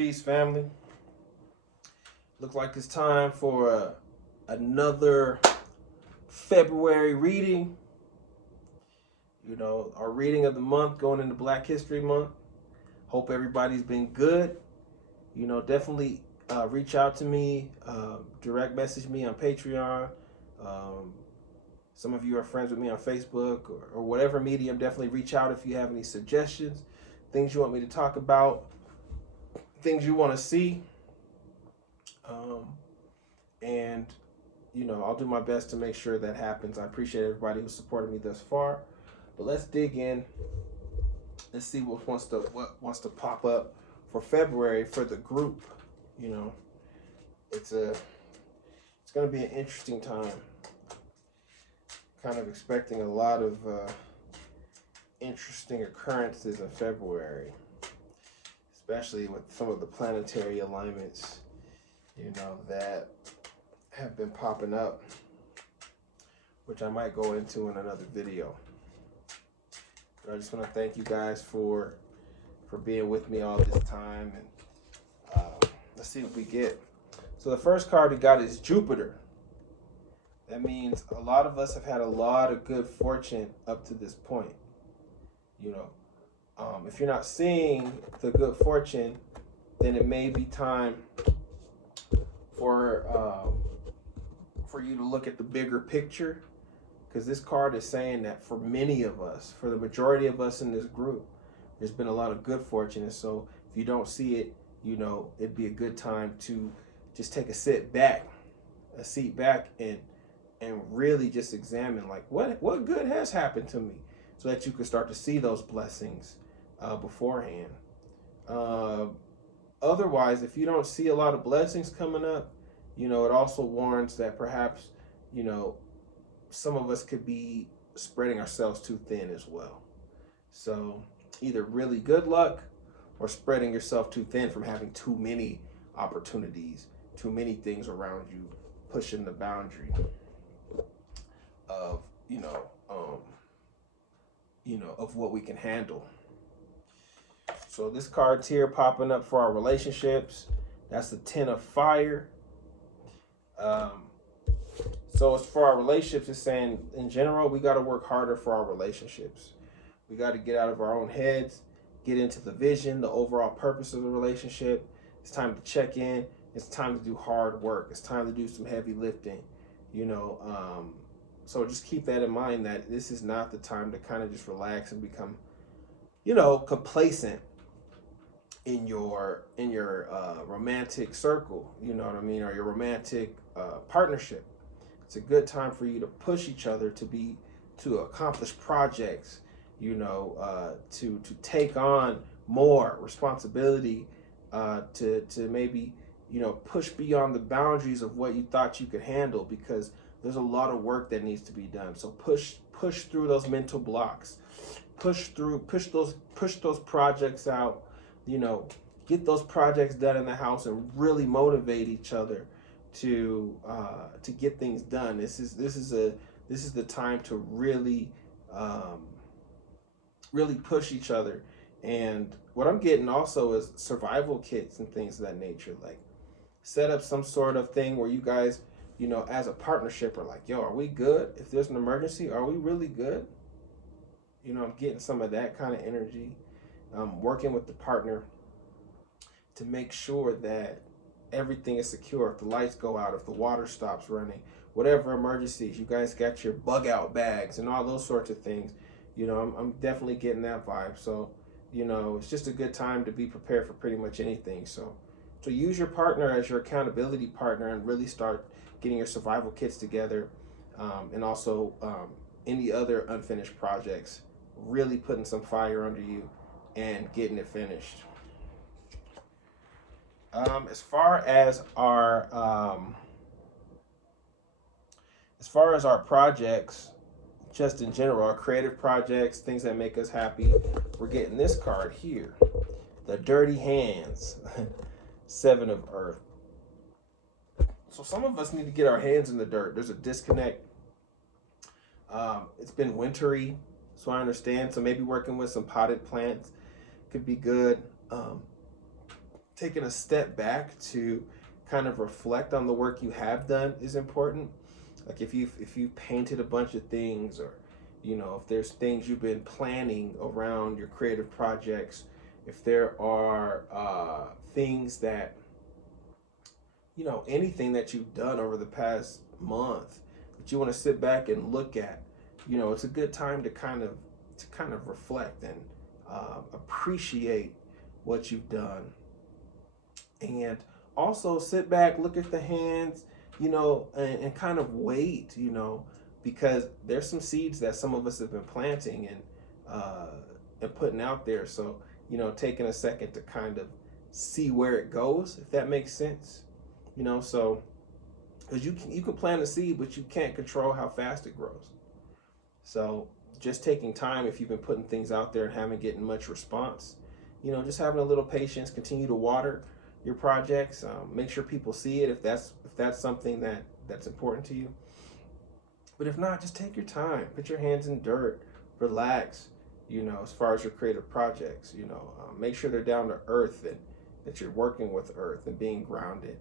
Peace, family. Look like it's time for another February reading. Our reading of the month going into Black History Month. Hope everybody's been good. Definitely reach out to me, direct message me on Patreon. Some of you are friends with me on Facebook or whatever medium. Definitely reach out if you have any suggestions, things you want me to talk about, things you want to see. And I'll do my best to make sure that happens. I appreciate everybody who's supported me thus far. But let's dig in. Let's see what wants to pop up for February for the group. It's going to be an interesting time. Kind of expecting a lot of interesting occurrences in February, especially with some of the planetary alignments, that have been popping up, which I might go into in another video. But I just want to thank you guys for being with me all this time, and let's see what we get. So the first card we got is Jupiter. That means a lot of us have had a lot of good fortune up to this point. If you're not seeing the good fortune, then it may be time for you to look at the bigger picture, because this card is saying that for many of us, for the majority of us in this group, there's been a lot of good fortune. And so if you don't see it, it'd be a good time to just take a seat back and really just examine, like, what good has happened to me, so that you can start to see those blessings beforehand. Otherwise, if you don't see a lot of blessings coming up, it also warns that perhaps, some of us could be spreading ourselves too thin as well. So either really good luck or spreading yourself too thin from having too many opportunities, too many things around you, pushing the boundary of, of what we can handle. So this card's here popping up for our relationships. That's the 10 of fire. So as for our relationships, it's saying in general, we got to work harder for our relationships. We got to get out of our own heads, get into the vision, the overall purpose of the relationship. It's time to check in. It's time to do hard work. It's time to do some heavy lifting, So just keep that in mind, that this is not the time to kind of just relax and become, complacent in your romantic circle, or your romantic partnership. It's a good time for you to push each other to accomplish projects, to take on more responsibility, to maybe, push beyond the boundaries of what you thought you could handle, because there's a lot of work that needs to be done. So push through those mental blocks, push those projects out, get those projects done in the house, and really motivate each other to get things done. This is the time to really push each other. And what I'm getting also is survival kits and things of that nature. Like, set up some sort of thing where you guys, as a partnership, are like, yo, are we good? If there's an emergency, are we really good? I'm getting some of that kind of energy. Working with the partner to make sure that everything is secure. If the lights go out, if the water stops running, whatever emergencies, you guys got your bug out bags and all those sorts of things. I'm definitely getting that vibe. So, it's just a good time to be prepared for pretty much anything. So use your partner as your accountability partner, and really start getting your survival kits together, and also any other unfinished projects, really putting some fire under you and getting it finished. As far as our projects, just in general, our creative projects, things that make us happy, we're getting this card here, the Dirty Hands, 7 of Earth. So some of us need to get our hands in the dirt. There's a disconnect. It's been wintry, so I understand. So maybe working with some potted plants could be good. taking a step back to kind of reflect on the work you have done is important. Like if you painted a bunch of things, or if there's things you've been planning around your creative projects, if there are things that anything that you've done over the past month that you want to sit back and look at, it's a good time to kind of reflect and appreciate what you've done. And also sit back, look at the hands, and kind of wait, because there's some seeds that some of us have been planting and putting out there. So, taking a second to kind of see where it goes, if that makes sense. So, because you can plant a seed, but you can't control how fast it grows. So just taking time, if you've been putting things out there and haven't getting much response, just having a little patience, continue to water your projects, make sure people see it if that's something that's important to you. But if not, just take your time, put your hands in dirt, relax, as far as your creative projects, make sure they're down to earth, and that you're working with earth and being grounded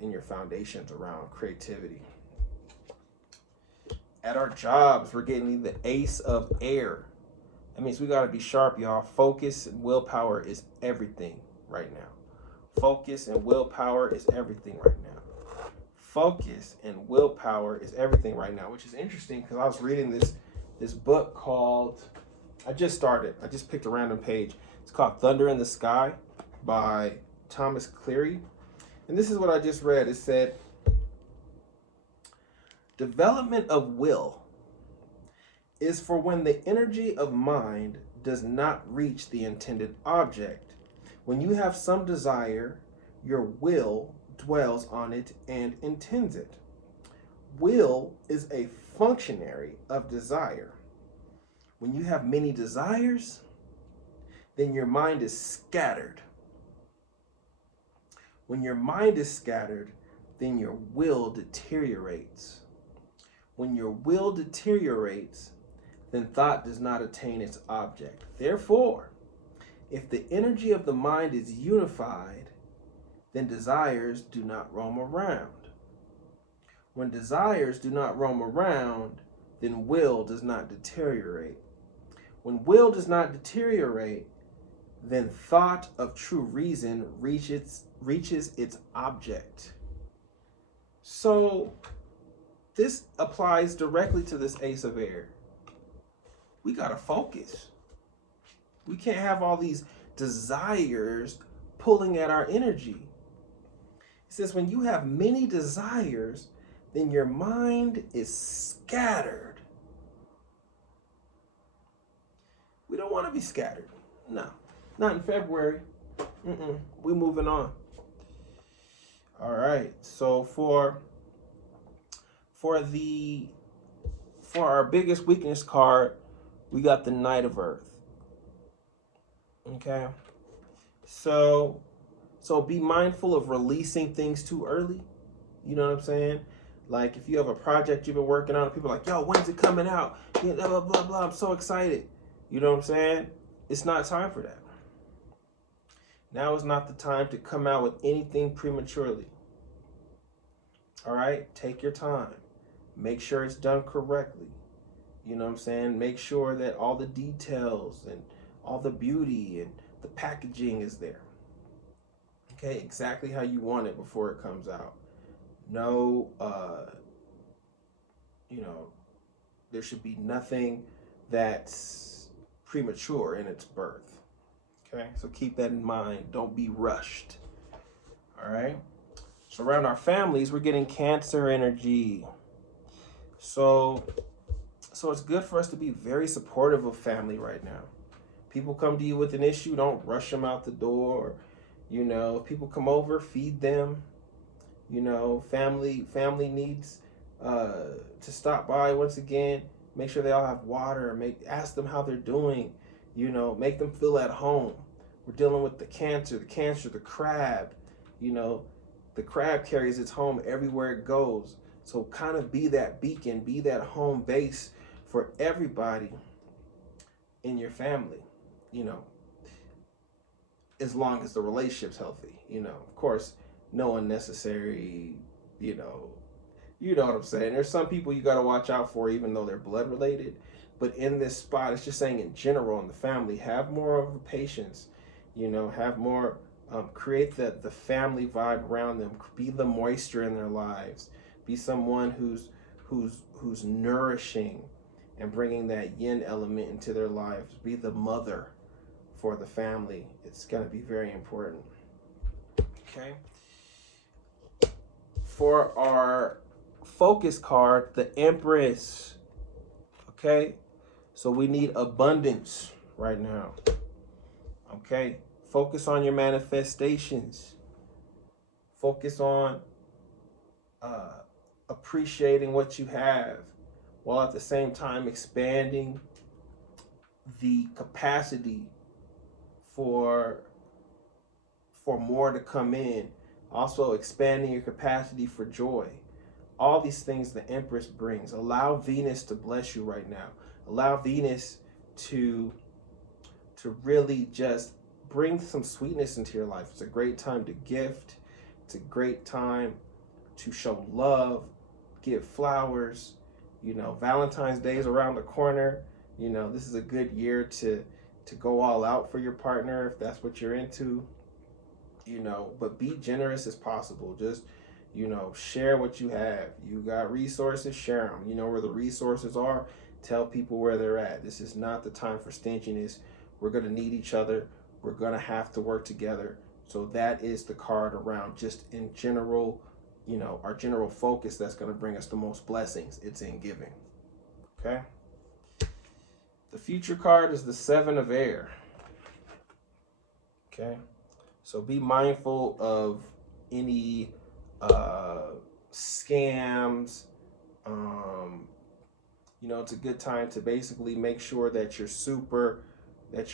in your foundations around creativity. At our jobs, we're getting the ace of air. That means we got to be sharp, y'all. Focus and willpower is everything right now. Focus and willpower is everything right now. Focus and willpower is everything right now, which is interesting because I was reading this book called, I just picked a random page. It's called Thunder in the Sky by Thomas Cleary. And this is what I just read. It said, development of will is for when the energy of mind does not reach the intended object. When you have some desire, your will dwells on it and intends it. Will is a functionary of desire. When you have many desires, then your mind is scattered. When your mind is scattered, then your will deteriorates. When your will deteriorates, then thought does not attain its object. Therefore, if the energy of the mind is unified, then desires do not roam around. When desires do not roam around, then will does not deteriorate. When will does not deteriorate, then thought of true reason reaches its object. So, this applies directly to this ace of air. We gotta focus. We can't have all these desires pulling at our energy. It says when you have many desires, then your mind is scattered. We don't want to be scattered. No, not in February. We're moving on. All right. So for our biggest weakness card, we got the Knight of Earth. Okay. So be mindful of releasing things too early. You know what I'm saying? Like if you have a project you've been working on, people are like, yo, when's it coming out? Blah, blah, blah, blah. I'm so excited. You know what I'm saying? It's not time for that. Now is not the time to come out with anything prematurely. All right? Take your time. Make sure it's done correctly. You know what I'm saying? Make sure that all the details and all the beauty and the packaging is there. Okay, exactly how you want it before it comes out. No, there should be nothing that's premature in its birth. Okay, so keep that in mind. Don't be rushed. All right. So around our families, we're getting Cancer energy. So it's good for us to be very supportive of family right now. People come to you with an issue, don't rush them out the door. If people come over, feed them. Family needs to stop by once again. Make sure they all have water. Ask them how they're doing. Make them feel at home. We're dealing with the Cancer, the crab. The crab carries its home everywhere it goes. So kind of be that beacon, be that home base for everybody in your family. as long as the relationship's healthy. Of course, no unnecessary, you know, you know what I'm saying. There's some people you got to watch out for, even though they're blood related. But in this spot, it's just saying in general in the family, have more of a patience. Have more, create the family vibe around them. Be the moisture in their lives. Be someone who's nourishing and bringing that yin element into their lives. Be the mother for the family. It's going to be very important. Okay. For our focus card, the Empress. Okay. So we need abundance right now. Okay. Focus on your manifestations. Focus on appreciating what you have, while at the same time expanding the capacity for more to come in. Also expanding your capacity for joy. All these things the Empress brings. Allow Venus to bless you right now. Allow Venus to really just bring some sweetness into your life. It's a great time to gift. It's a great time to show love, give flowers. Valentine's Day is around the corner. This is a good year to go all out for your partner if that's what you're into. But be generous as possible. Just, share what you have. You got resources, share them. You know where the resources are, tell people where they're at. This is not the time for stinginess. We're going to need each other. We're going to have to work together. So that is the card around just in general, our general focus that's going to bring us the most blessings. It's in giving. Okay. The future card is the Seven of Air. Okay. So be mindful of any scams. It's a good time to basically make sure that your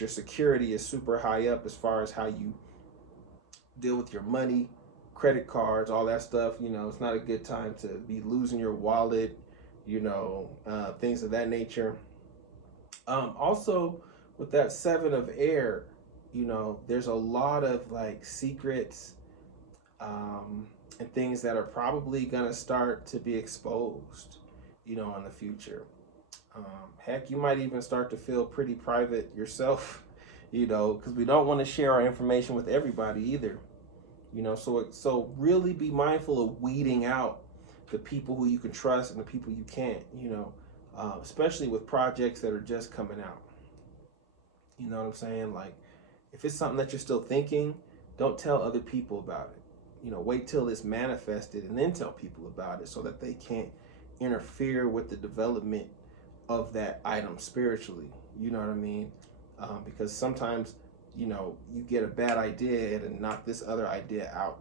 security is super high up as far as how you deal with your money, credit cards, all that stuff. It's not a good time to be losing your wallet, things of that nature. Also, with that Seven of Air, there's a lot of like secrets and things that are probably going to start to be exposed, in the future. Heck, you might even start to feel pretty private yourself, because we don't want to share our information with everybody either. So really be mindful of weeding out the people who you can trust and the people you can't, especially with projects that are just coming out. You know what I'm saying? Like, if it's something that you're still thinking, don't tell other people about it. Wait till it's manifested and then tell people about it so that they can't interfere with the development of that item spiritually. You know what I mean? Because sometimes, you get a bad idea and knock this other idea out,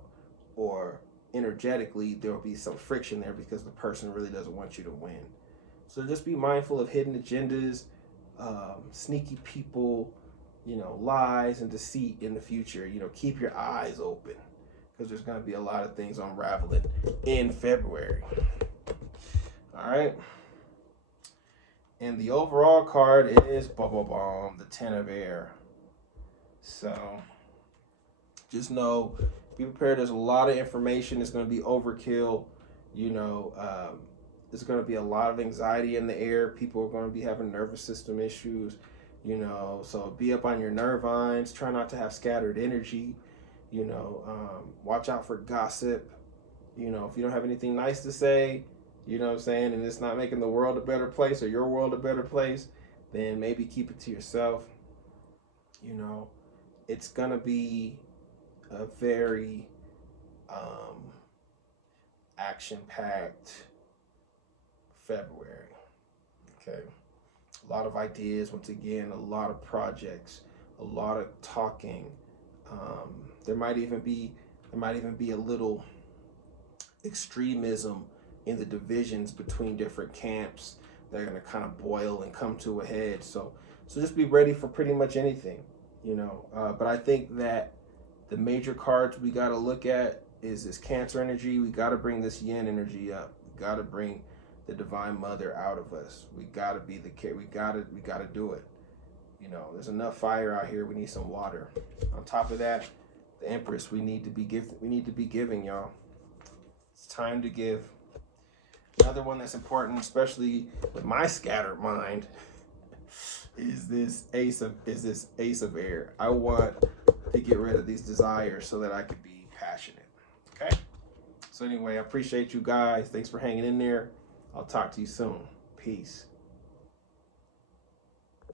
or energetically there will be some friction there because the person really doesn't want you to win. So just be mindful of hidden agendas, sneaky people, lies and deceit in the future. Keep your eyes open, because there's going to be a lot of things unraveling in February. All right. And the overall card is the Ten of Air. So just know, be prepared. There's a lot of information. It's going to be overkill. There's going to be a lot of anxiety in the air. People are going to be having nervous system issues. So be up on your nervines. Try not to have scattered energy. Watch out for gossip. If you don't have anything nice to say, you know what I'm saying, and it's not making the world a better place or your world a better place, then maybe keep it to yourself. It's gonna be a very action-packed February. Okay. A lot of ideas, once again, a lot of projects, a lot of talking. There might even be a little extremism in the divisions between different camps that are going to kind of boil and come to a head. So just be ready for pretty much anything, But I think that the major cards we got to look at is this Cancer energy. We got to bring this Yin energy up. We got to bring the Divine Mother out of us. We got to be the care. We got to do it. You know, there's enough fire out here. We need some water. On top of that, the Empress, we need to be giving, y'all. It's time to give. Another one that's important, especially with my scattered mind, is this Ace of Air. I want to get rid of these desires so that I can be passionate. Okay? So anyway, I appreciate you guys. Thanks for hanging in there. I'll talk to you soon. Peace.